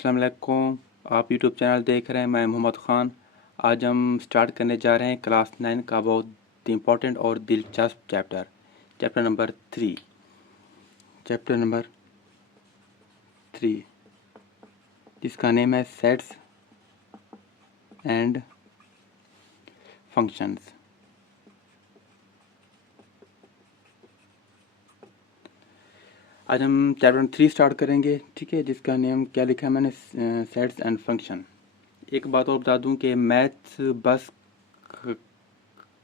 अस्सलाम वालेकुम। आप यूट्यूब चैनल देख रहे हैं, मैं मोहम्मद ख़ान। आज हम स्टार्ट करने जा रहे हैं क्लास 9 का बहुत इम्पोर्टेंट और दिलचस्प चैप्टर नंबर 3 जिसका नेम है सेट्स एंड फंक्शंस। आज हम चैप्टर 3 स्टार्ट करेंगे, ठीक है, जिसका नेम क्या लिखा है मैंने, सेट्स एंड फंक्शन। एक बात और बता दूं कि मैथ्स बस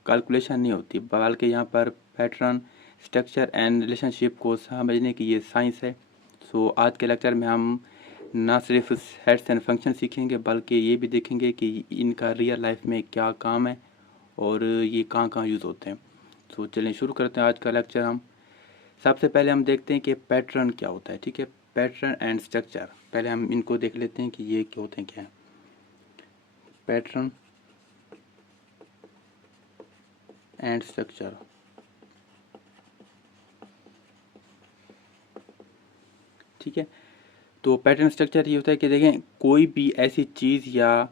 कैलकुलेशन नहीं होती, बल्कि यहाँ पर पैटर्न, स्ट्रक्चर एंड रिलेशनशिप को समझने की ये साइंस है। सो आज के लेक्चर में हम ना सिर्फ सेट्स एंड फंक्शन सीखेंगे, बल्कि ये भी देखेंगे कि इनका रियल लाइफ में क्या काम है और ये कहाँ कहाँ यूज़ होते हैं। सो चलिए शुरू करते हैं आज का लेक्चर। हम सबसे पहले हम देखते हैं कि पैटर्न क्या होता है, ठीक है। पैटर्न एंड स्ट्रक्चर, पहले हम इनको देख लेते हैं कि ये क्या होते हैं, क्या है पैटर्न एंड स्ट्रक्चर। ठीक है, तो पैटर्न स्ट्रक्चर ये होता है कि देखें कोई भी ऐसी चीज़ या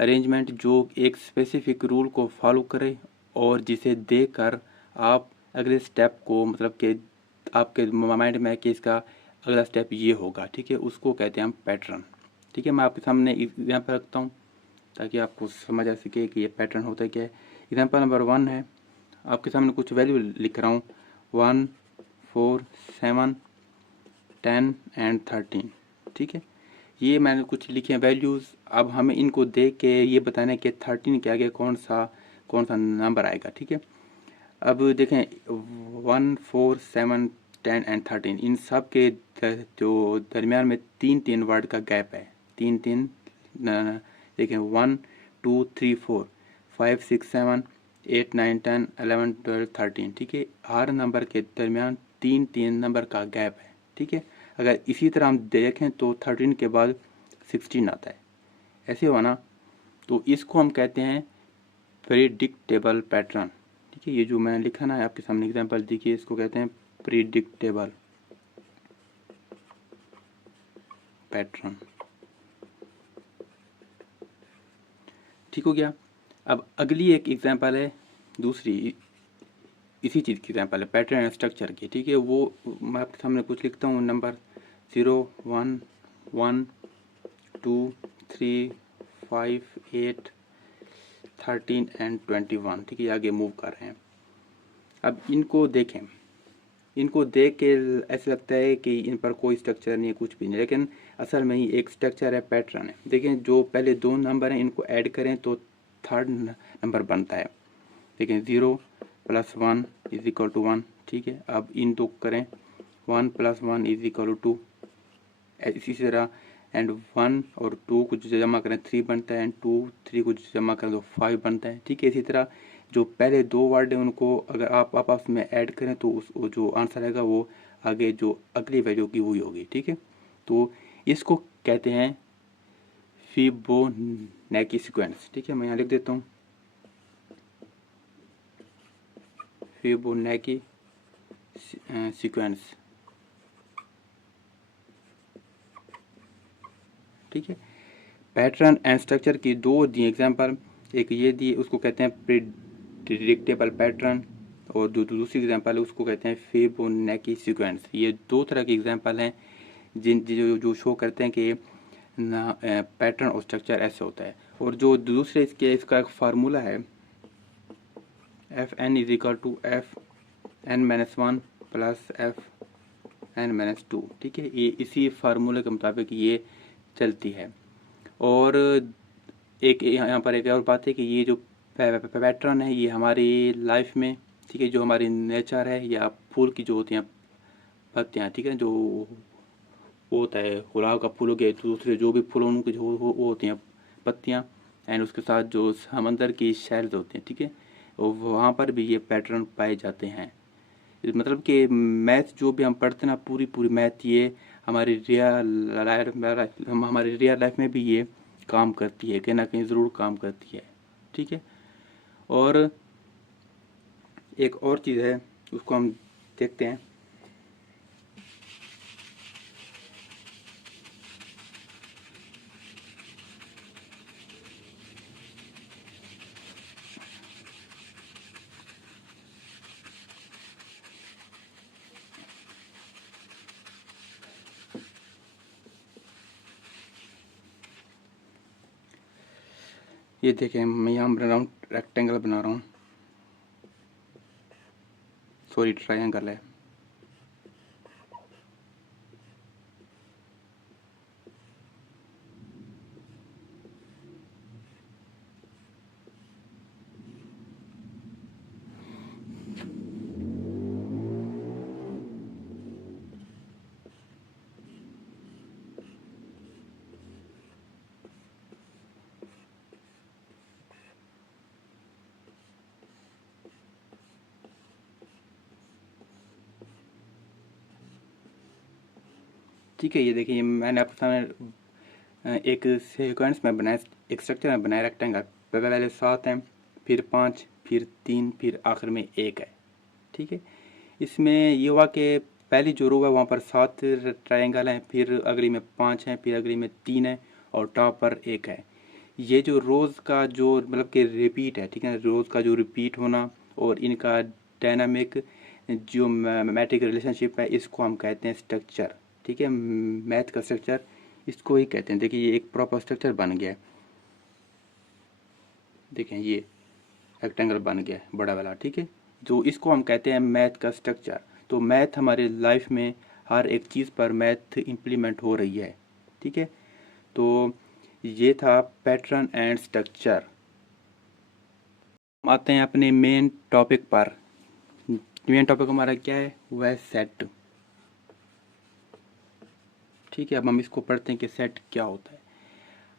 अरेंजमेंट जो एक स्पेसिफिक रूल को फॉलो करे और जिसे देखकर आप अगले स्टेप को, मतलब कि आपके माइंड में कि इसका अगला स्टेप ये होगा, ठीक है, उसको कहते हैं हम पैटर्न। ठीक है, मैं आपके सामने एग्जाम्पल रखता हूँ ताकि आपको समझ आ सके कि ये पैटर्न होता है क्या है। एग्जाम्पल नंबर 1 है, आपके सामने कुछ वैल्यू लिख रहा हूँ, 1, 4, 7, 10 एंड 13। ठीक है, ये मैंने कुछ लिखे हैं वैल्यूज़। अब हमें इनको देख के ये बताना है कि 13 के आगे कौन सा नंबर आएगा। ठीक है, अब देखें 1, 4, 7, 10 एंड 13, इन सब के जो दरमियान में 3 वर्ड का गैप है। 3 देखें 1, 2, 3, 4, 5, 6, 7, 8, 9, 10, 11, 12, 13। ठीक है, हर नंबर के दरमियान 3 नंबर का गैप है। ठीक है, अगर इसी तरह हम देखें तो 13 के बाद 16 आता है, ऐसे हुआ ना। तो इसको हम कहते हैं प्रिडिक्टेबल पैटर्न। ठीक है, ये जो मैंने लिखा ना आपके सामने एग्जांपल देखिए, इसको कहते हैं प्रिडिक्टेबल पैटर्न। ठीक हो गया। अब अगली एक एग्जांपल है, दूसरी इसी चीज़ की एग्जांपल है, पैटर्न एंड स्ट्रक्चर की। ठीक है, वो मैं आपके सामने कुछ लिखता हूँ, नंबर 0, 1, 1, 2, 3, 5, 8, 13 एंड 21। ठीक है, आगे मूव कर रहे हैं। अब इनको देखें, इनको देख के ऐसा लगता है कि इन पर कोई स्ट्रक्चर नहीं है, कुछ भी नहीं, लेकिन असल में ही एक स्ट्रक्चर है, पैटर्न है। देखें जो पहले 2 नंबर हैं इनको ऐड करें तो 3rd नंबर बनता है। देखें 0 + 1 = 1। ठीक है, अब इन दो करें, 1 + 1 = 2। इसी तरह एंड 1 और 2 को जमा करें 3 बनता है, एंड 2, 3 को जमा करें तो 5 बनता है। ठीक है, इसी तरह जो पहले 2 वर्ड हैं उनको अगर आप आपस में ऐड करें तो उस जो आंसर आएगा वो आगे जो अगली वैल्यू की वही होगी। ठीक है, तो इसको कहते हैं फिबोनाची सीक्वेंस। ठीक है, मैं यहाँ लिख देता हूँ फिबोनाची सीक्वेंस। ठीक है, पैटर्न एंड स्ट्रक्चर की 2 दी एग्जांपल, एक ये दी, उसको कहते हैं प्रिडिक्टेबल पैटर्न, और जो दूसरी एग्जांपल है उसको कहते हैं फिबोनाची सीक्वेंस। ये 2 तरह की एग्जांपल हैं जो शो करते हैं कि ना पैटर्न और स्ट्रक्चर ऐसे होता है। और जो दूसरे इसका एक फार्मूला है, Fn = Fn-1 + Fn-2। ठीक है, ये इसी फार्मूले के मुताबिक ये चलती है। और एक यहाँ पर एक और बात है कि ये जो पैटर्न है ये हमारी लाइफ में, ठीक है, जो हमारी नेचर है या फूल की जो होती हैं पत्तियाँ, ठीक है, जो वो होता है गुलाब का फूल हो गया, दूसरे जो भी फूल उनकी जो वो होती हैं पत्तियाँ, एंड उसके साथ जो समंदर की शेल्स होती हैं, ठीक है, वहाँ पर भी ये पैटर्न पाए जाते हैं। मतलब कि मैथ जो भी हम पढ़ते हैं ना, पूरी मैथ ये हमारी रियल लाइफ में भी ये काम करती है, कहीं ना कहीं ज़रूर काम करती है। ठीक है, और एक और चीज़ है उसको हम देखते हैं, ये देखें मैं यहाँ बना रहा हूँ, रेक्टेंगल बना रहा हूँ, सॉरी ट्रायंगल है। ठीक है, ये देखिए मैंने आपके सामने एक सीक्वेंस में बनाया, एक स्ट्रक्चर में बनाया रेक्टेंगल। पहले 7 हैं, फिर 5, फिर 3, फिर आखिर में 1 है। ठीक है, इसमें ये हुआ कि पहली जो रो है वहाँ पर 7 ट्रायंगल हैं, फिर अगली में 5 हैं, फिर अगली में 3 है और टॉप पर 1 है। ये जो रोज़ का जो मतलब कि रिपीट है, ठीक है, रोज़ का जो रिपीट होना और इनका डायनामिक जो मैथमेटिक रिलेशनशिप है, इसको हम कहते हैं स्ट्रक्चर। ठीक है, मैथ का स्ट्रक्चर इसको ही कहते हैं। देखिए ये एक प्रॉपर स्ट्रक्चर बन गया है, देखें ये रेक्टेंगल बन गया है बड़ा वाला। ठीक है, जो इसको हम कहते हैं मैथ का स्ट्रक्चर। तो मैथ हमारे लाइफ में हर एक चीज़ पर मैथ इम्प्लीमेंट हो रही है। ठीक है, तो ये था पैटर्न एंड स्ट्रक्चर। आते हैं अपने मेन टॉपिक पर। मेन टॉपिक हमारा क्या है, वह है सेट। ठीक है, अब हम इसको पढ़ते हैं कि सेट क्या होता है।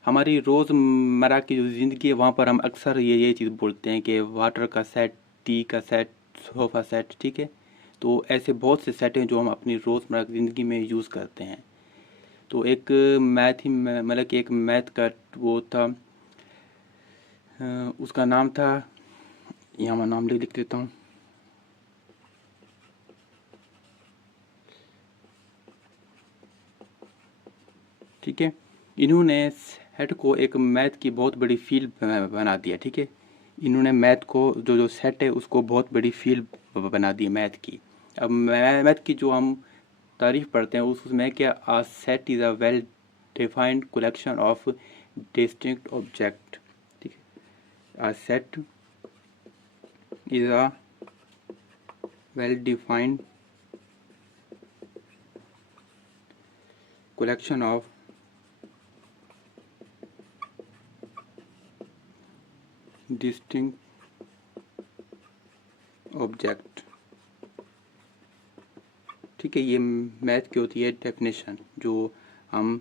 हमारी रोज़मर्रा की जो ज़िंदगी है वहाँ पर हम अक्सर ये चीज़ बोलते हैं कि वाटर का सेट, टी का सेट, सोफ़ा सेट। ठीक है, तो ऐसे बहुत से सेट हैं जो हम अपनी रोज़मर्रा की ज़िंदगी में यूज़ करते हैं। तो एक मैथ ही मतलब कि एक मैथ का वो था, उसका नाम था, यहाँ मैं नाम लिख देता हूँ। ठीक है, इन्होंने सेट को एक मैथ की बहुत बड़ी फील्ड बना दिया। ठीक है, इन्होंने मैथ को जो सेट है उसको बहुत बड़ी फील्ड बना दी मैथ की। अब मैथ की जो हम तारीफ पढ़ते हैं उसमें क्या, a set is a well defined collection of distinct object. ठीक है, a set is a well defined collection of distinct object। ठीक है, ये मैथ की होती है डेफिनेशन जो हम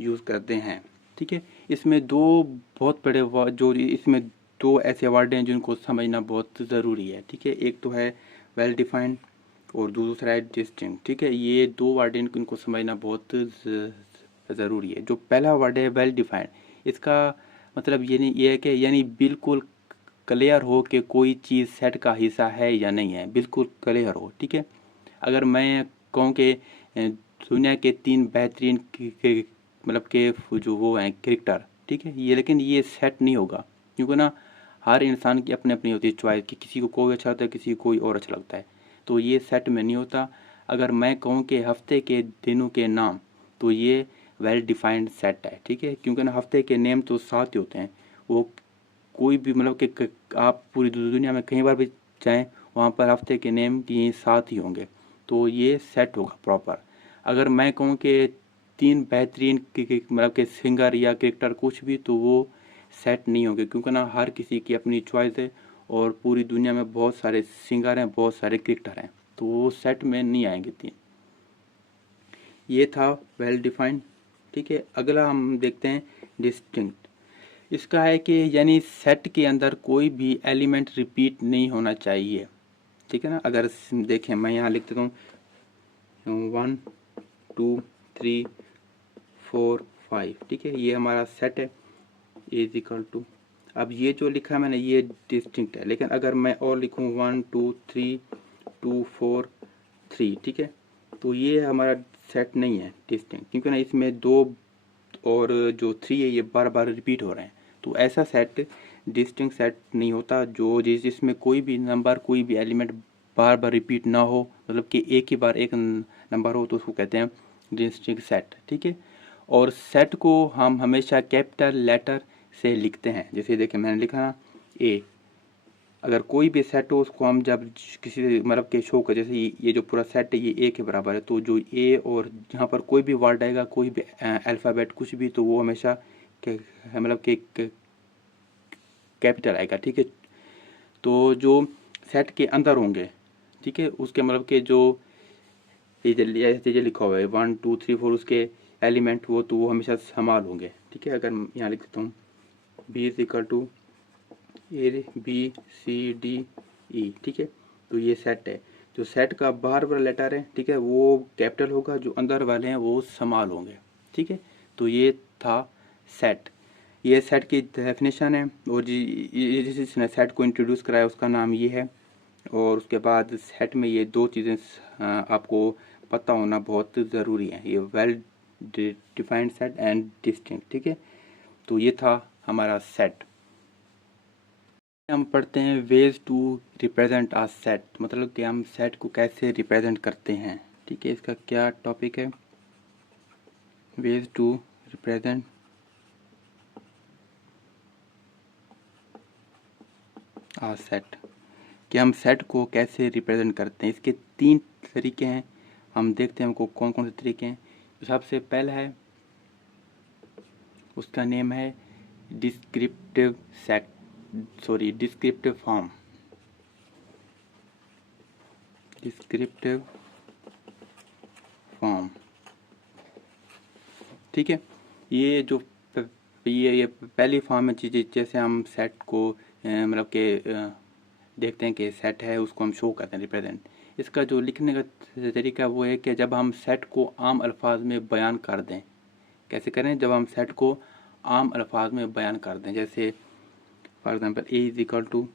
यूज़ करते हैं। ठीक है, इसमें दो बहुत बड़े जो इसमें दो ऐसे वर्ड हैं जिनको समझना बहुत ज़रूरी है। ठीक है, एक तो है वेल डिफाइंड और दूसरा है डिस्टिंक्ट। ठीक है, ये दो वर्ड हैं इनको समझना बहुत ज़रूरी है। जो पहला वर्ड है वेल डिफाइंड, इसका मतलब ये नहीं ये है कि यानी बिल्कुल क्लियर हो कि कोई चीज़ सेट का हिस्सा है या नहीं है, बिल्कुल क्लियर हो। ठीक है, अगर मैं कहूँ कि दुनिया के 3 बेहतरीन मतलब के जो वो हैं क्रिकेटर, ठीक है, ये लेकिन ये सेट नहीं होगा, क्योंकि ना हर इंसान की अपनी अपनी होती है चॉइस कि किसी को कोई अच्छा लगता है, किसी को कोई और अच्छा लगता है, तो ये सेट में नहीं होता। अगर मैं कहूँ कि हफ्ते के दिनों के नाम, तो ये वेल डिफाइंड सेट है। ठीक है, क्योंकि ना हफ्ते के नेम तो 7 ही होते हैं, वो कोई भी मतलब कि आप पूरी दुनिया में कहीं बार भी जाएं वहाँ पर हफ्ते के नेम ये 7 ही होंगे, तो ये सेट होगा प्रॉपर। अगर मैं कहूँ कि 3 बेहतरीन मतलब के सिंगर या क्रिकेटर कुछ भी, तो वो सेट नहीं होंगे, क्योंकि ना हर किसी की अपनी चॉइस है और पूरी दुनिया में बहुत सारे सिंगर हैं, बहुत सारे क्रिकेटर हैं, तो वो सेट में नहीं आएंगे 3। ये था वेल डिफाइंड। ठीक है, अगला हम देखते हैं डिस्टिंक्ट। इसका है कि यानी सेट के अंदर कोई भी एलिमेंट रिपीट नहीं होना चाहिए। ठीक है ना, अगर देखें मैं यहाँ लिख देता हूँ 1 2 3 4 5। ठीक है, ये हमारा सेट है, इज इक्वल टू, अब ये जो लिखा है मैंने ये डिस्टिंक्ट है, लेकिन अगर मैं और लिखूँ 1 2 3 2 4 3, ठीक है, तो ये हमारा सेट नहीं है डिस्टिंक्ट, क्योंकि ना इसमें 2 और जो 3 है ये बार बार रिपीट हो रहे हैं, तो ऐसा सेट डिस्टिंक्ट सेट नहीं होता जो जिसमें कोई भी नंबर, कोई भी एलिमेंट बार बार रिपीट ना हो, मतलब कि एक ही बार एक नंबर हो, तो उसको कहते हैं डिस्टिंक्ट सेट। ठीक है, और सेट को हम हमेशा कैपिटल लेटर से लिखते हैं। जैसे देखिए मैंने लिखा ना ए, अगर कोई भी सेट हो उसको हम जब किसी मतलब के शो का, जैसे ये जो पूरा सेट है ये ए के बराबर है, तो जो ए और यहाँ पर कोई भी वर्ड आएगा, कोई भी अल्फ़ाबेट कुछ भी, तो वो हमेशा मतलब के कैपिटल आएगा, ठीक है। तो जो सेट के अंदर होंगे, ठीक है, उसके मतलब के जो ये लिखा हुआ है 1 2 3 4 उसके एलिमेंट, वो हमेशा समान होंगे, ठीक है। अगर यहाँ लिख देता हूँ B is equal to A B C D E, ठीक है। तो ये सेट है, जो सेट का बाहर वाला लेटर है, ठीक है, वो कैपिटल होगा, जो अंदर वाले हैं वो स्मॉल होंगे, ठीक है। तो ये था सेट, ये सेट की डेफिनेशन है, और जिसने सेट को इंट्रोड्यूस कराया उसका नाम ये है। और उसके बाद सेट में ये दो चीज़ें आपको पता होना बहुत ज़रूरी है, ये well defined set and distinct, ठीक है। तो ये था हमारा सेट। हम पढ़ते हैं ways to represent a set, मतलब कि हम सेट को कैसे रिप्रेजेंट करते हैं, ठीक है। इसका क्या टॉपिक है, ways to represent a set, कि हम सेट को कैसे रिप्रेजेंट करते हैं। इसके 3 तरीके हैं, हम देखते हैं हमको कौन कौन से तरीके हैं। तो सबसे पहला है, उसका नेम है descriptive set, sorry descriptive form, descriptive form, ठीक है। ये जो ये पहली फॉर्म है, चीज़ जैसे हम सेट को मतलब के देखते हैं कि सेट है, उसको हम शो करते हैं रिप्रेजेंट। इसका जो लिखने का तरीका वो है कि जब हम सेट को आम अल्फाज में बयान कर दें, कैसे करें, जब हम सेट को आम अल्फाज में बयान कर दें। जैसे for example A is equal to,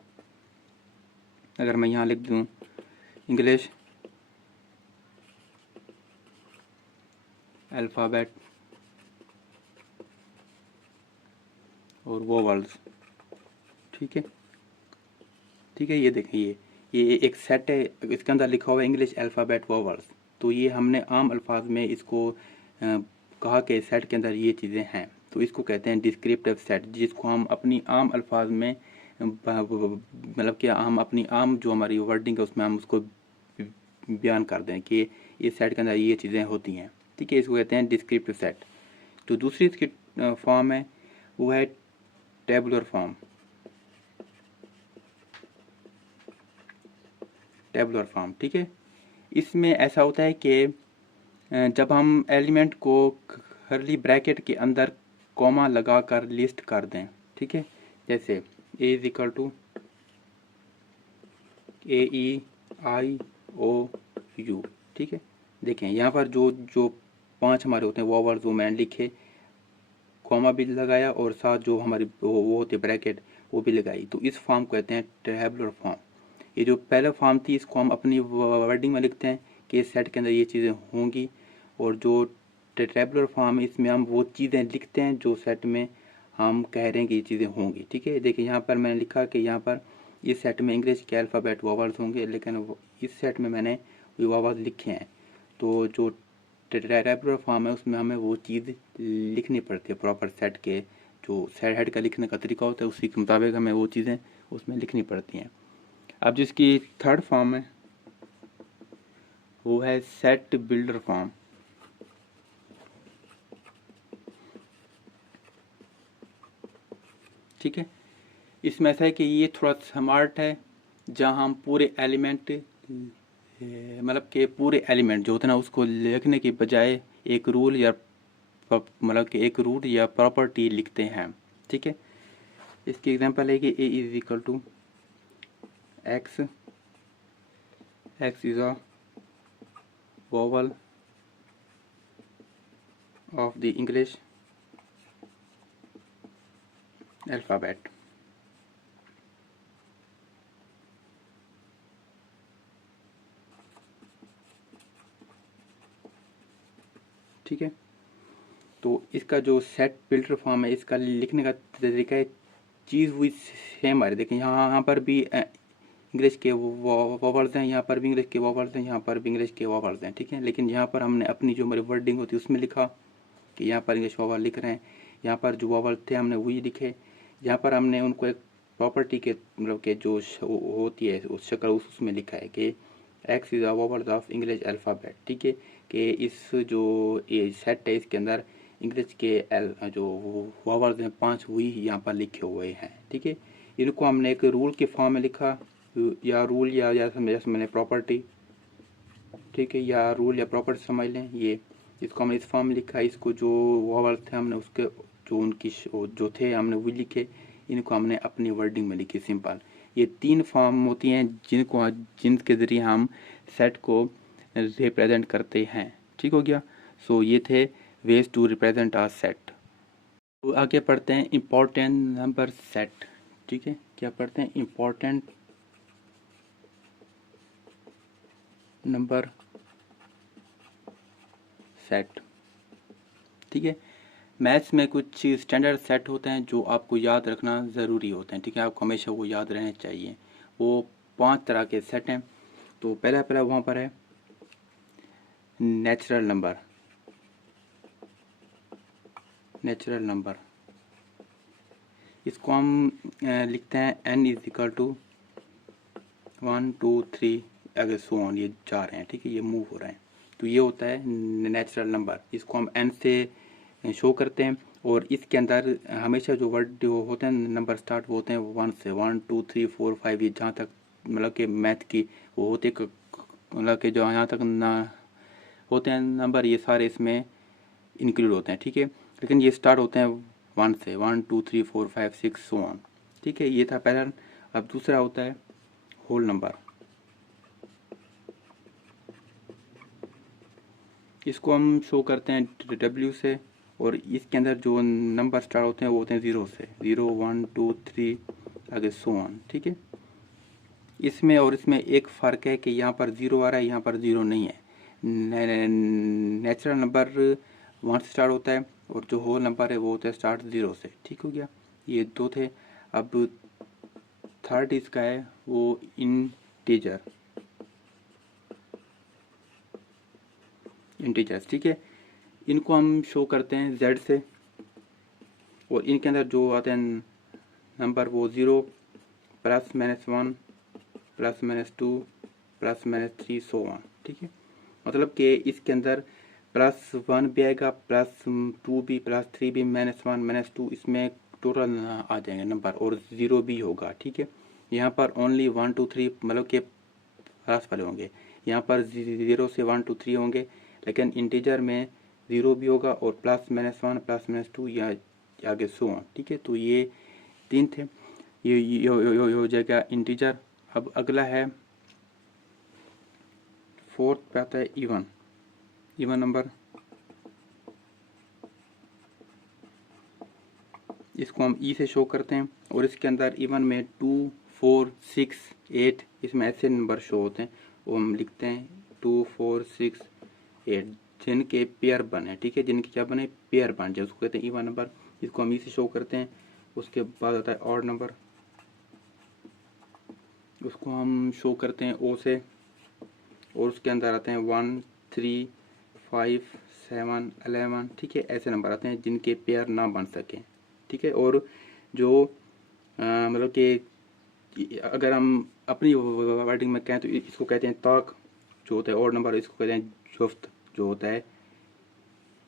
अगर मैं यहाँ लिख दूँ इंग्लिश अल्फ़ाबेट और वोवेल्स, ठीक है, ठीक है। ये देखिए ये एक सेट है, इसके अंदर लिखा हुआ है इंग्लिश अल्फ़ाबेट वोवेल्स। तो ये हमने आम अल्फाज में इसको कहा कि सेट के अंदर ये चीज़ें हैं, तो इसको कहते हैं डिस्क्रिप्टिव सेट, जिसको हम अपनी आम अल्फाज में मतलब कि हम अपनी आम जो हमारी वर्डिंग है उसमें हम उसको बयान कर दें कि इस सेट के अंदर ये चीज़ें होती हैं, ठीक है। इसको कहते हैं डिस्क्रिप्टिव सेट। तो दूसरी इसकी फॉर्म है वो है टेबुलर फॉर्म, टेबुलर फॉर्म, ठीक है। इसमें ऐसा होता है कि जब हम एलिमेंट को कर्ली ब्रैकेट के अंदर कॉमा लगाकर लिस्ट कर दें, ठीक है। जैसे ए इज इक्वल टू AEIOU, ठीक है। देखें यहाँ पर जो जो 5 हमारे होते हैं वोवेल्स वो मैंने लिखे, कॉमा भी लगाया, और साथ जो हमारी वो होती है ब्रैकेट वो भी लगाई। तो इस फॉर्म को कहते हैं टेबुलर फॉर्म। ये जो पहला फॉर्म थी इसको हम अपनी वर्डिंग में लिखते हैं कि इस सेट के अंदर ये चीज़ें होंगी, और जो टेबुलर फॉर्म है इसमें हम वो चीज़ें लिखते हैं जो सेट में हम कह रहे हैं कि ये चीज़ें होंगी, ठीक है। देखिए यहाँ पर मैंने लिखा कि यहाँ पर इस सेट में इंग्लिश के अल्फ़ाबेट वोवेल्स होंगे, लेकिन इस सेट में मैंने वोवेल्स लिखे हैं। तो जो टेबुलर फॉर्म है उसमें हमें वो चीज़ लिखनी पड़ती है, प्रॉपर सेट के जो सेट हेड का लिखने का तरीका होता है उसी के मुताबिक हमें वो चीज़ें उसमें लिखनी पड़ती हैं। अब जिसकी थर्ड फॉर्म है वो है सेट बिल्डर फॉर्म, ठीक है। इसमें ऐसा है कि ये थोड़ा स्मार्ट है, जहाँ हम पूरे एलिमेंट मतलब के पूरे एलिमेंट जो होते हैं ना उसको लिखने की बजाय एक रूल या मतलब कि एक रूट या प्रॉपर्टी लिखते हैं, ठीक है। इसकी एग्जांपल है कि A is equal to X, X is a vowel of the English alphabet, ठीक है। तो इसका जो सेट बिल्डर फॉर्म है इसका लिखने का तरीका है, चीज़ हुई सेम है। देखिए यहाँ पर भी इंग्लिश के वोवेल्स हैं, यहाँ पर भी इंग्लिश के वोवेल्स हैं, यहाँ पर भी इंग्लिश के वोवेल्स हैं, ठीक है। लेकिन यहाँ पर हमने अपनी जो हमारी वर्डिंग होती है उसमें लिखा कि यहाँ पर इंग्लिश वोवेल लिख रहे हैं, यहाँ पर जो वोवेल थे हमने वही लिखे, यहाँ पर हमने उनको एक प्रॉपर्टी के मतलब के जो होती है उस शक्ल उसमें लिखा है कि x is a vowels of English alphabet, ठीक है, कि इस जो ये सेट है इसके अंदर इंग्लिश के एल जो वोवल्स हैं 5 हुई यहाँ पर लिखे हुए हैं, ठीक है। इनको हमने एक रूल के फॉर्म में लिखा, या रूल या जैसे मैंने प्रॉपर्टी, ठीक है, या रूल या प्रॉपर्टी समझ लें। ये इसको हमने इस फॉर्म में लिखा, इसको जो वोवल्स थे हमने उसके जो उनकी जो थे हमने वो लिखे, इनको हमने अपनी वर्डिंग में लिखी सिंपल। ये 3 फॉर्म होती हैं जिनके ज़रिए हम सेट को रिप्रेजेंट करते हैं, ठीक हो गया। सो ये थे ways to represent a set. तो आगे पढ़ते हैं इम्पोर्टेंट नंबर सेट, ठीक है। क्या पढ़ते हैं? इम्पोर्टेंट नंबर सेट, ठीक है। मैथ्स में कुछ स्टैंडर्ड सेट होते हैं जो आपको याद रखना ज़रूरी होते हैं, ठीक है, आपको हमेशा वो याद रहने चाहिए। वो 5 तरह के सेट हैं। तो पहला वहाँ पर है नेचुरल नंबर। नेचुरल नंबर इसको हम लिखते हैं n इज इक्वल टू 1 2 3 अगर सो ऑन, ये जा रहे हैं, ठीक है, ये मूव हो रहे हैं, तो ये होता है नेचुरल नंबर। इसको हम n से शो करते हैं, और इसके अंदर हमेशा जो वर्ड जो होते हैं नंबर स्टार्ट वो होते हैं 1 से, 1 2 3 4 5, ये जहाँ तक मतलब कि मैथ की वो होते मतलब कि जो यहाँ तक ना होते हैं नंबर, ये सारे इसमें इंक्लूड होते हैं, ठीक है। लेकिन ये स्टार्ट होते हैं 1 से, 1 2 3 4 5 6 सो ऑन, ठीक है, ये था पहला। अब दूसरा होता है होल नंबर। इसको हम शो करते हैं W से, और इसके अंदर जो नंबर स्टार्ट होते हैं वो होते हैं 0 से, 0 1 2 3 आगे सो ऑन, ठीक है। इसमें और इसमें एक फ़र्क है कि यहाँ पर 0 आ रहा है, यहाँ पर 0 नहीं है। नेचुरल नंबर 1 से स्टार्ट होता है, और जो होल नंबर है वो होता है स्टार्ट 0 से, ठीक हो गया। ये 2 थे। अब थर्ड इसका है वो इंटीजर, इंटीजर्स, ठीक है। इनको हम शो करते हैं Z से, और इनके अंदर जो आते हैं नंबर वो 0 +-1 +-2 +-3 सो ऑन, ठीक है। मतलब कि इसके अंदर +1 भी आएगा, +2 भी, +3 भी, -1 -2, इसमें टोटल आ जाएंगे नंबर, और 0 भी होगा, ठीक है। यहाँ पर ओनली 1 2 3 मतलब कि प्लस वाले होंगे, यहाँ पर 0 से 1 2 3 होंगे, लेकिन इंटीजर में 0 भी होगा, और +-1 +-2 या आगे सो ऑन, ठीक है। तो ये 3 थे, ये हो जाएगा इंटीजर। अब अगला है फोर्थ पे आता है इवन नंबर। इसको हम ई से शो करते हैं, और इसके अंदर इवन में 2 4 6 8 इसमें ऐसे नंबर शो होते हैं, वो हम लिखते हैं 2 4 6 8 जिनके पेयर बने, ठीक है, जिनके क्या बने पेयर बन जाए उसको कहते हैं इवन नंबर। इसको हम ई से शो करते हैं। उसके बाद आता है ऑड नंबर, उसको हम शो करते हैं ओ से, और उसके अंदर आते हैं 1 3 5 7 11, ठीक है, ऐसे नंबर आते हैं जिनके पेयर ना बन सकें, ठीक है। और जो मतलब कि अगर हम अपनी वर्डिंग में कहें तो इसको कहते हैं ताक जो होता है ऑड नंबर, इसको कहते हैं जुफ्त जो होता है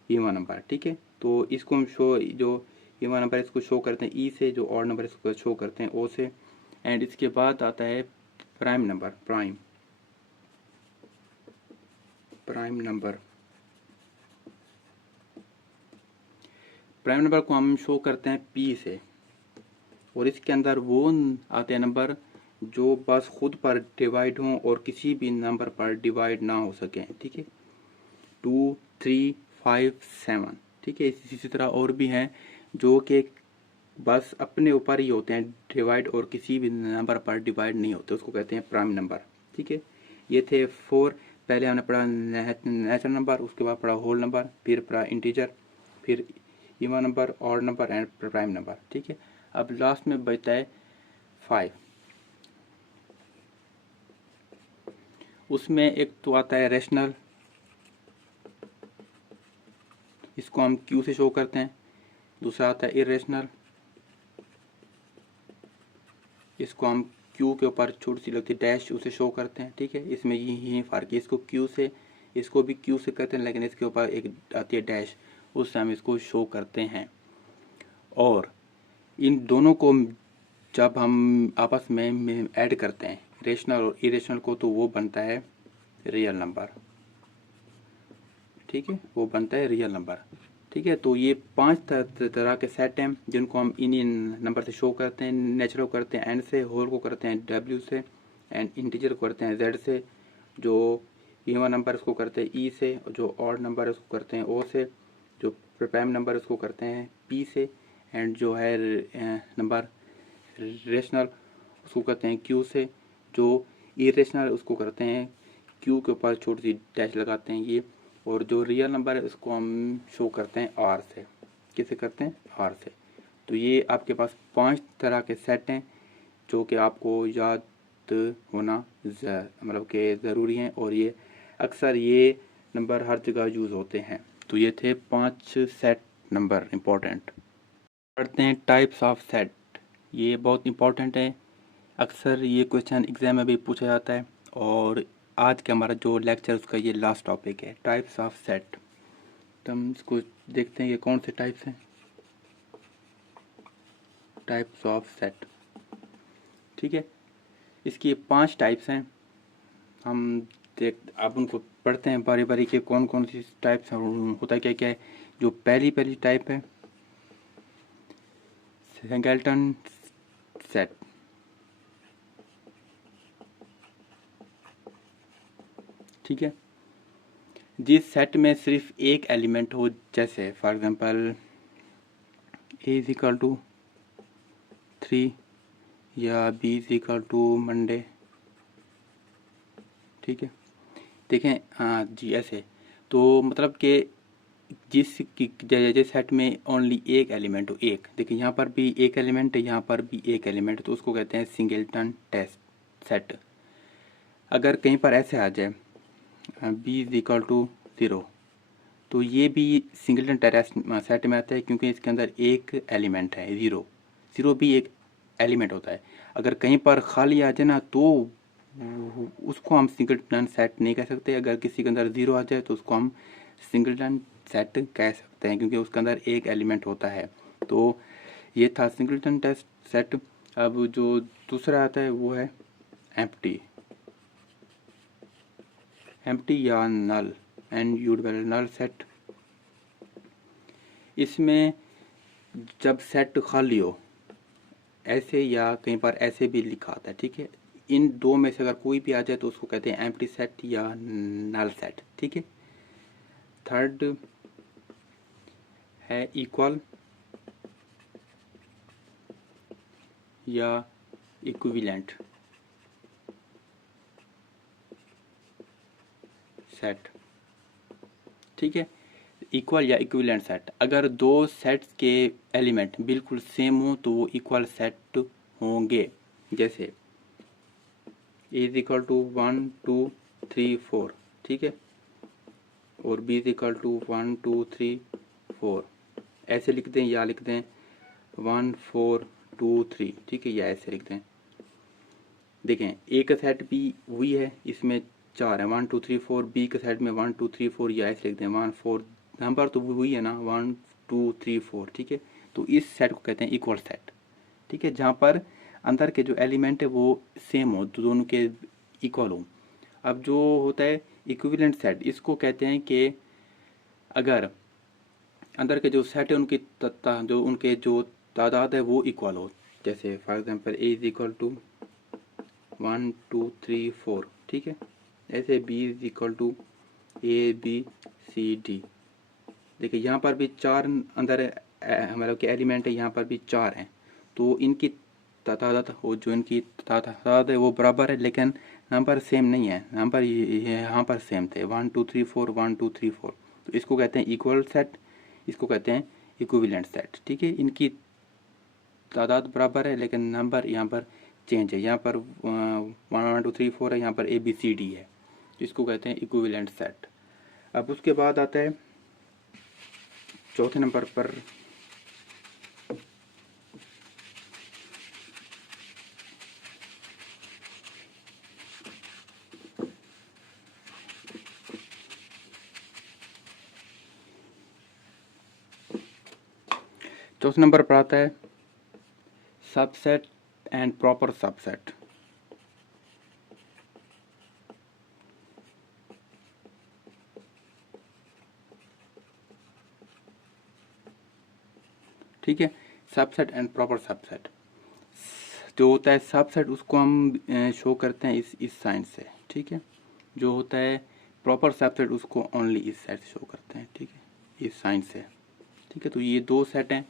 इवन नंबर, ठीक है। तो इसको हम शो जो इवन नंबर इसको शो करते हैं ई से, जो ऑड नंबर इसको शो करते हैं ओ से। एंड इसके बाद आता है प्राइम नंबर। प्राइम नंबर को हम शो करते हैं पी से, और इसके अंदर वो आते हैं नंबर जो बस खुद पर डिवाइड हों और किसी भी नंबर पर डिवाइड ना हो सकें, ठीक है, 2 3 5 7, ठीक है। इसी तरह और भी हैं जो कि बस अपने ऊपर ही होते हैं डिवाइड, और किसी भी नंबर पर डिवाइड नहीं होते, उसको कहते हैं प्राइम नंबर, ठीक है। ये थे 4। पहले हमने पढ़ा नेचुरल नंबर, उसके बाद पढ़ा होल नंबर, फिर पढ़ा इंटीजर, फिर even number, odd number and prime number, ठीक है। अब लास्ट में बचता है 5। उसमें एक तो आता है रेशनल, इसको हम क्यू से शो करते हैं। दूसरा आता है इरेशनल, इसको हम क्यू के ऊपर छोटी सी लगती डैश उसे शो करते हैं, ठीक है। इसमें यही फ़र्क है, इसको क्यू से, इसको भी क्यू से करते हैं, लेकिन इसके ऊपर एक आती है डैश, उससे हम इसको शो करते हैं। और इन दोनों को जब हम आपस में ऐड करते हैं, रेशनल और इरेशनल को, तो वो बनता है रियल नंबर, ठीक है, वो बनता है रियल नंबर, ठीक है। तो ये 5 तरह के सेट हैं जिनको हम इन नंबर से शो करते हैं। नेचुरल को करते हैं एन से, होल को करते हैं डब्ल्यू से, एंड इंटीजर को करते हैं जेड से, जो इवन नंबर उसको करते हैं ई से, जो ऑड नंबर उसको करते हैं ओ से, जो प्राइम नंबर उसको करते हैं पी से, एंड जो है नंबर रेशनल उसको करते हैं क्यू से, जो इरेशनल उसको करते हैं क्यू के ऊपर छोटी सी डैश लगाते हैं ये, और जो रियल नंबर है उसको हम शो करते हैं आर से। किसे करते हैं? आर से। तो ये आपके पास 5 तरह के सेट हैं जो कि आपको याद होना मतलब कि ज़रूरी हैं, और ये अक्सर ये नंबर हर जगह यूज़ होते हैं। तो ये थे 5 सेट नंबर इम्पोर्टेंट। पढ़ते हैं टाइप्स ऑफ सेट। ये बहुत इम्पोर्टेंट है, अक्सर ये क्वेश्चन एग्ज़ाम में भी पूछा जाता है, और आज का हमारा जो लेक्चर उसका ये लास्ट टॉपिक है, टाइप्स ऑफ सेट। तो हम इसको देखते हैं ये कौन से टाइप्स हैं, टाइप्स ऑफ सेट, ठीक है। इसकी 5 टाइप्स हैं, हम आप उनको पढ़ते हैं बारी बारी के कौन कौन सी टाइप्स होता है क्या क्या है। जो पहली टाइप है सिंगलटन सेट, ठीक है। जिस सेट में सिर्फ एक एलिमेंट हो, जैसे for example A is equal to 3 या B is equal to Monday, ठीक है। देखें जी ऐसे, तो मतलब कि जैसे सेट में ओनली एक एलिमेंट हो, एक, देखिए यहाँ पर भी एक एलिमेंट है, यहाँ पर भी एक एलिमेंट, तो उसको कहते हैं सिंगलटन टेस्ट सेट। अगर कहीं पर ऐसे आ जाए बी इज इक्वल टू 0, तो ये भी सिंगलटन टेरेस्ट सेट में आता है, क्योंकि इसके अंदर एक एलिमेंट है, ज़ीरो। ज़ीरो भी एक एलिमेंट होता है। अगर कहीं पर खाली आ जाए ना, तो उसको हम सिंगलटन सेट नहीं कह सकते। अगर किसी के अंदर ज़ीरो आ जाए तो उसको हम सिंगलटन सेट कह सकते हैं, क्योंकि उसके अंदर एक एलिमेंट होता है। तो ये था सिंगलटन टेस्ट सेट। अब जो दूसरा आता है वो है एम्प्टी, एम्प्टी या नल, एंड यूडवेल नल सेट। इसमें जब सेट खाली हो, ऐसे या कहीं पर ऐसे भी लिखा आता है, ठीक है। इन दो में से अगर कोई भी आ जाए तो उसको कहते हैं एम्प्टी सेट या नल सेट, ठीक है। थर्ड है इक्वल या इक्विवेलेंट सेट, ठीक है। इक्वल या इक्विवेलेंट सेट, अगर दो सेट्स के एलिमेंट बिल्कुल सेम हो तो वो इक्वल सेट होंगे। जैसे ए इज इक्वल टू 1 2 3 4, ठीक है, और बी इज इक्वल टू 1 2 3 4, ऐसे लिख दें, या लिख दें 1 4 2 3, ठीक है, या ऐसे लिख दें। देखें ए का सेट भी वही है, इसमें 4 है, 1 2 3 4, बी के सेट में 1 2 3 4, या ऐसे लिख दें 1 4, नंबर तो वही है ना, 1 2 3 4, ठीक है। तो इस सेट को कहते हैं इक्वल सेट, ठीक है, जहाँ पर अंदर के जो एलिमेंट है वो सेम हो, तो दोनों के इक्वल हो। अब जो होता है इक्विवेलेंट सेट, इसको कहते हैं कि अगर अंदर के जो सेट है उनकी जो उनके जो तादाद है वो इक्वल हो। जैसे for example A is equal to 1 2 3 4, ठीक है। ऐसे B is equal to A B C D. देखिए यहाँ पर भी 4 अंदर मतलब के एलिमेंट है, यहाँ पर भी 4 हैं, तो इनकी तादाद हो, जो इनकी तादाद है वो बराबर है, लेकिन नंबर सेम नहीं है। नंबर यहाँ पर सेम थे 1 2 3 4 1 2 3 4, तो इसको कहते हैं इक्वल सेट, इसको कहते हैं इक्विवेलेंट सेट, ठीक है। इनकी तादाद बराबर है, लेकिन नंबर यहाँ पर चेंज है, यहाँ पर 1 2 3 4 है, यहाँ पर ए बी सी डी है, इसको कहते हैं इक्विवेलेंट सेट। अब उसके बाद आता है चौथे नंबर पर चौथे नंबर पर आता है सबसेट एंड प्रॉपर सबसेट। ठीक है, सबसेट एंड प्रॉपर सबसेट जो होता है सबसेट उसको हम शो करते हैं इस साइन से। ठीक है, जो होता है प्रॉपर सबसेट उसको ओनली इस साइड से शो करते हैं। ठीक है, इस साइन से। ठीक है, तो ये दो सेट हैं।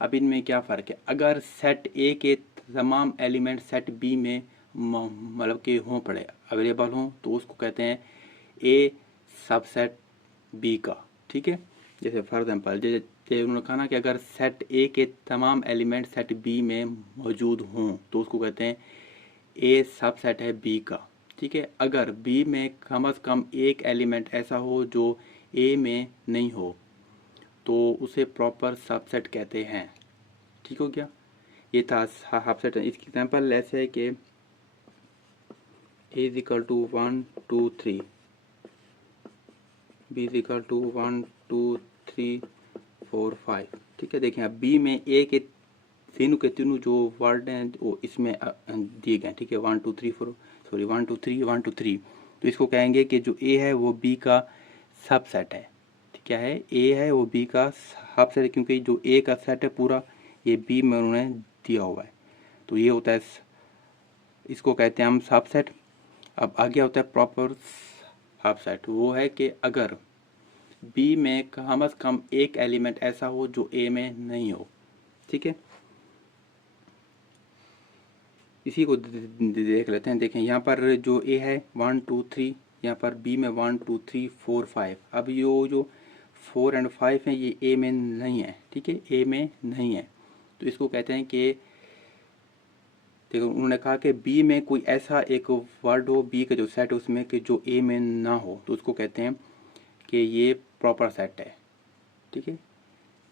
अब इनमें क्या फ़र्क है, अगर सेट ए के तमाम एलिमेंट सेट बी में मतलब के हों पड़े अवेलेबल हों तो उसको कहते हैं ए सबसेट बी का। ठीक है, जैसे फॉर एग्जाम्पल जैसे उन्होंने कहा ना कि अगर सेट ए के तमाम एलिमेंट सेट बी में मौजूद हों तो उसको कहते हैं ए सबसेट है बी का। ठीक है, अगर बी में कम से कम एक एलिमेंट ऐसा हो जो ए में नहीं हो तो उसे प्रॉपर सबसेट कहते हैं। ठीक हो गया, ये था हाफ सेट। इसकी एग्जाम्पल ऐसे है कि A is equal to 1 2 3, B is equal to 1 2 3 4 5। ठीक है, देखें अब बी में ए के तीनों जो वर्ड हैं वो इसमें दिए गए। ठीक है, 1 2 3 4 सॉरी 1 2 3 1 2 3, तो इसको कहेंगे कि जो ए है वो बी का सबसेट है। क्या है, ए है वो बी का सबसेट है, क्योंकि जो ए का सेट है पूरा ये बी में उन्होंने दिया हुआ है, तो ये होता है, इसको कहते हैं हम सबसेट। अब आगे होता है प्रॉपर सबसेट, वो है कि अगर बी में कम से कम एक एलिमेंट ऐसा हो जो ए में नहीं हो। ठीक है, इसी को देख लेते हैं। देखें यहाँ पर जो ए है 1 2 3, यहाँ पर बी में 1 2 3 4 5। अब ये जो 4 और 5 है ये ए में नहीं है। ठीक है, ए में नहीं है, तो इसको कहते हैं कि देखो उन्होंने कहा कि बी में कोई ऐसा एक वर्ड हो बी का जो सेट है उसमें कि जो ए में ना हो, तो उसको कहते हैं कि ये प्रॉपर सेट है। ठीक है,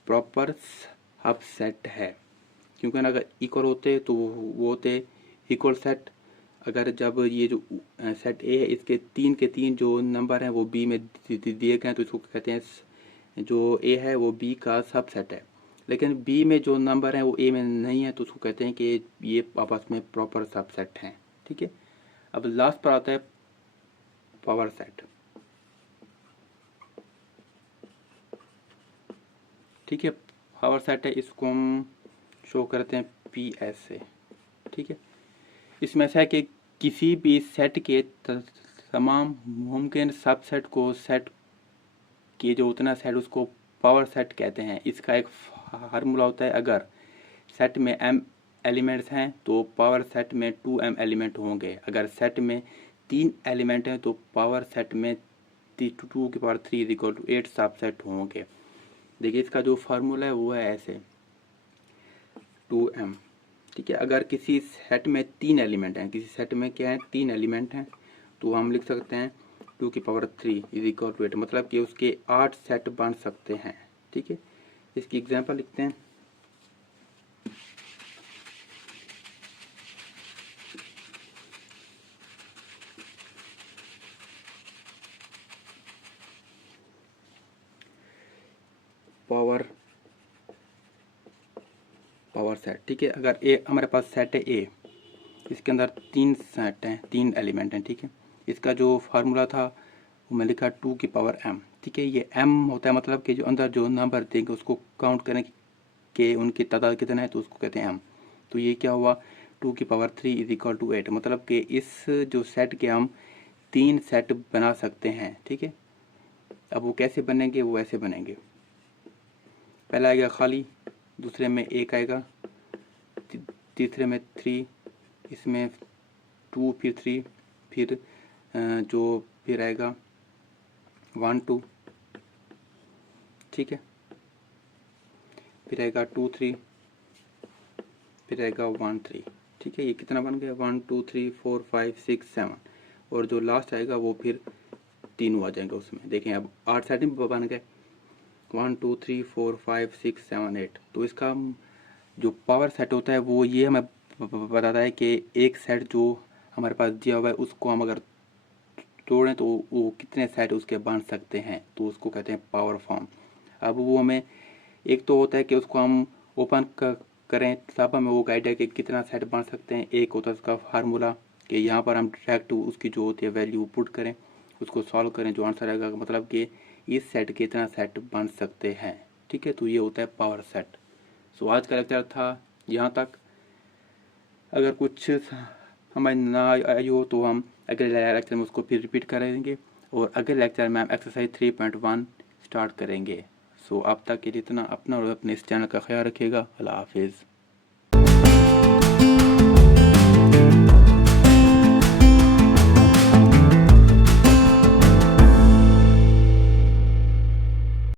प्रॉपर सब सेट है, क्योंकि ना अगर इक्वल होते तो वो होते इक्वल सेट। अगर जब ये जो सेट ए है इसके तीन के तीन जो नंबर हैं वो बी में दिए गए हैं तो इसको कहते हैं जो ए है वो बी का सबसेट है। लेकिन बी में जो नंबर हैं वो ए में नहीं है तो उसको कहते हैं कि ये आपस में प्रॉपर सबसेट हैं। ठीक है, अब लास्ट पर आता है पावर सेट। ठीक है, पावर सेट है, इसको हम शो करते हैं पी एस से। ठीक है, इसमें ऐसा है कि किसी भी सेट के तमाम मुमकिन सबसेट को सेट किए जो उतना सेट उसको पावर सेट कहते हैं। इसका एक फार्मूला होता है, अगर सेट में m एलिमेंट्स हैं तो पावर सेट में 2m एलिमेंट होंगे। अगर सेट में 3 एलिमेंट हैं तो पावर सेट में 2 की power 3 is equal to 8 subset होंगे। देखिए इसका जो फार्मूला है वो है ऐसे 2m। ठीक है, अगर किसी सेट में 3 एलिमेंट हैं, किसी सेट में क्या है 3 एलिमेंट हैं, तो हम लिख सकते हैं 2 की पावर 3 इज इक्वल टू 8, मतलब कि उसके 8 सेट बन सकते हैं। ठीक है, इसकी एग्जांपल लिखते हैं। Power set. ठीक है, अगर ए हमारे पास सेट है ए, इसके अंदर 3 सेट हैं, 3 एलिमेंट हैं। ठीक है, इसका जो फार्मूला था वो मैं लिखा 2 की पावर m। ठीक है, ये m होता है मतलब कि जो अंदर जो नंबर देंगे उसको काउंट करें कि उनकी तादाद कितना है तो उसको कहते हैं m। तो ये क्या हुआ 2 की पावर 3 इज इक्वल टू 8, मतलब कि इस जो सेट के हम 3 सेट बना सकते हैं। ठीक है, अब वो कैसे बनेंगे, वो ऐसे बनेंगे, पहला आएगा खाली, दूसरे में 1 आएगा, तीसरे में 3, इसमें 2 फिर 3 फिर जो फिर आएगा 1 2। ठीक है, फिर आएगा 2 3, फिर आएगा 1 3। ठीक है, ये कितना बन गया 1 2 3 4 5 6 7, और जो लास्ट आएगा वो फिर तीनों आ जाएंगे उसमें। देखें अब 8 सेट बन गए 1 2 3 4 5 6 7 8। तो इसका जो पावर सेट होता है वो ये हमें बताता है कि एक सेट जो हमारे पास दिया हुआ है उसको हम अगर तोड़ें तो वो कितने सेट उसके बन सकते हैं, तो उसको कहते हैं पावर फॉर्म। अब वो हमें एक तो होता है कि उसको हम ओपन करें तब हमें वो गाइड है कि कितना सेट बन सकते हैं। एक होता है उसका फार्मूला कि यहाँ पर हम डायरेक्ट उसकी जो होती है वैल्यू पुट करें, उसको सॉल्व करें, जो आंसर आएगा मतलब कि इस सेट के इतना सेट बन सकते हैं। ठीक है, तो ये होता है पावर सेट। सो आज का लेक्चर था यहाँ तक। अगर कुछ हमें ना आई हो तो हम अगले लेक्चर में उसको फिर रिपीट करेंगे और अगले लेक्चर में हम एक्सरसाइज 3.1 स्टार्ट करेंगे। सो अब तक के लिए इतना। अपना और अपने इस चैनल का ख्याल रखिएगा। अल्लाह हाफिज़।